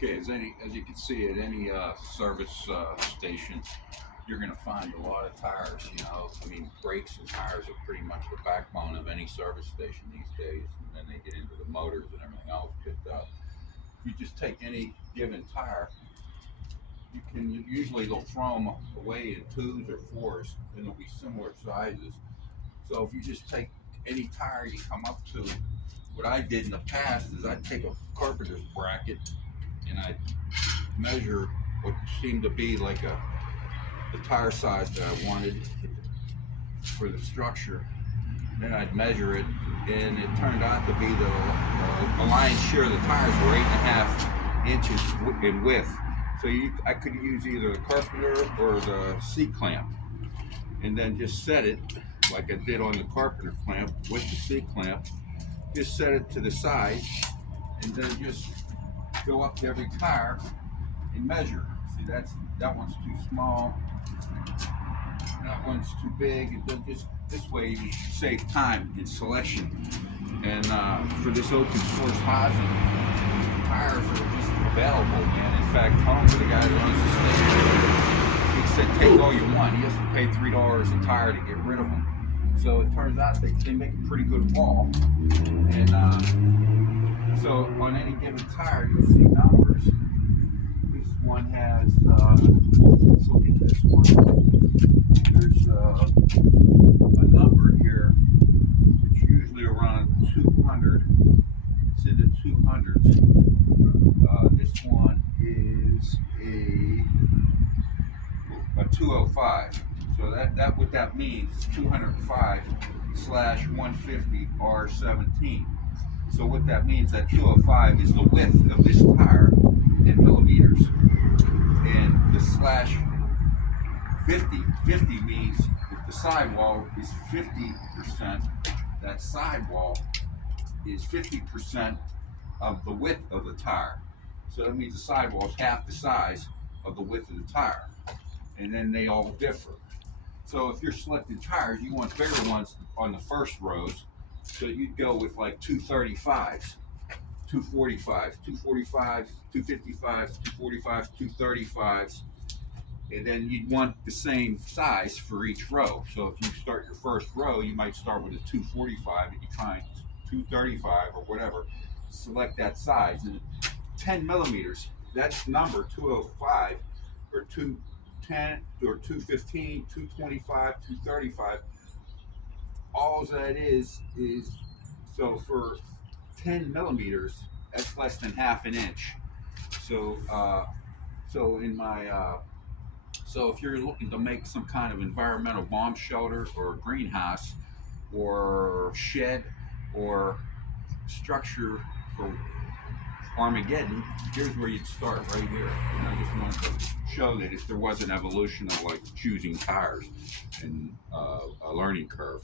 Okay, as you can see at any service station, you're going to find a lot of tires. You know, I mean, brakes and tires are pretty much the backbone of any service station these days. And then they get into the motors and everything else. But if you just take any given tire, you can usually they'll throw them away in twos or fours, and they'll be similar sizes. So if you just take any tire you come up to, what I did in the past is I'd take a carpenter's bracket and I'd measure what seemed to be like the tire size that I wanted for the structure. Then I'd measure it, and it turned out to be the lion's share of the tires were 8.5 inches in width. So I could use either the carpenter or the C-clamp, and then just set it like I did on the carpenter clamp with the C-clamp. Just set it to the size, and then just go up to every tire and measure. See, that one's too small, that one's too big, and then just this way you save time in selection. And for this open source housing, tires are just available, man. In fact, home to the guy that runs the station, he said take all you want. He has to pay $3 a tire to get rid of them. So it turns out they make a pretty good wall. And so on any given tire, you'll see numbers. This one has, let's look at this one. There's a number here. It's usually around 200. It's in the 200s. This one is a 205. So that what that means is 205 / 150 R17. So what that means, that 205 is the width of this tire in millimeters, and the /50 means if the sidewall is 50%, that sidewall is 50% of the width of the tire. So that means the sidewall is half the size of the width of the tire, and then they all differ. So if you're selecting tires, you want bigger ones on the first rows. So you'd go with like 235s, 245s, 245s, 255s, 245s, 235s. And then you'd want the same size for each row. So if you start your first row, you might start with a 245 and you find 235 or whatever. Select that size. And 10 millimeters, that's number 205 or 210 or 215, 225, 235. All that is so for 10 millimeters, that's less than half an inch. So so if you're looking to make some kind of environmental bomb shelter or greenhouse or shed or structure for Armageddon, here's where you'd start, right here. And I just wanted to show that if there was an evolution of like choosing tires and a learning curve.